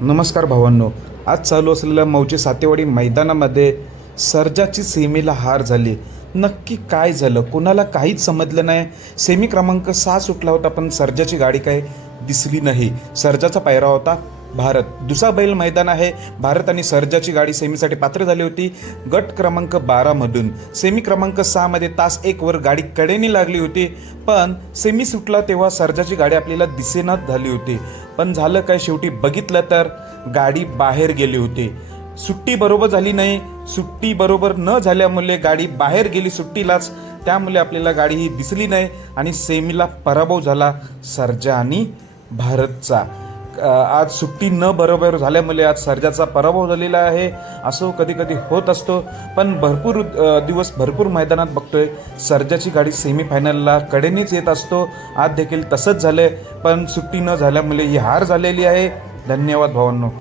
नमस्कार भावांनो आज चालू असलेल्या मौजे सातेवाडी मैदानामध्ये सर्जाची सेमीला हार झाली. नक्की काय झालं? कोणाला काहीच समजलं नाही. सेमी क्रमांक सहा सुटला होता पण सर्जाची गाडी काय दिसली नाही. सर्जाचा पायरा होता भारत. दुसरा बैल मैदान आहे. भारत आणि सर्जाची गाडी सेमीसाठी पात्र झाली होती. गट क्रमांक बारामधून सेमी क्रमांक सहामध्ये तास एक वर गाडी कडेने लागली होती. पण सेमी सुटला तेव्हा सर्जाची गाडी आपल्याला दिसेनाच झाली होती. पण झालं काय शेवटी बघितलं तर गाडी बाहेर गेली होती. सुट्टी बरोबर झाली नाही. सुट्टी बरोबर न झाल्यामुळे गाडी बाहेर गेली सुट्टीलाच. त्यामुळे आपल्याला गाडी ही दिसली नाही आणि सेमीला पराभव झाला सर्जा आणि भारतचा. आज सुट्टी न बरोबर झाल्यामुळे आज सर्जाचा पराभव झालेला आहे. असं कधी कधी होत असतो. पण भरपूर दिवस भरपूर मैदानात बघतोय. सर्जाची गाडी सेमीफायनलला कडेनेच येत असतो. आज देखील तसंच झालंय. पण सुट्टी न झाल्यामुळे ही हार झालेली आहे. धन्यवाद भावांनो.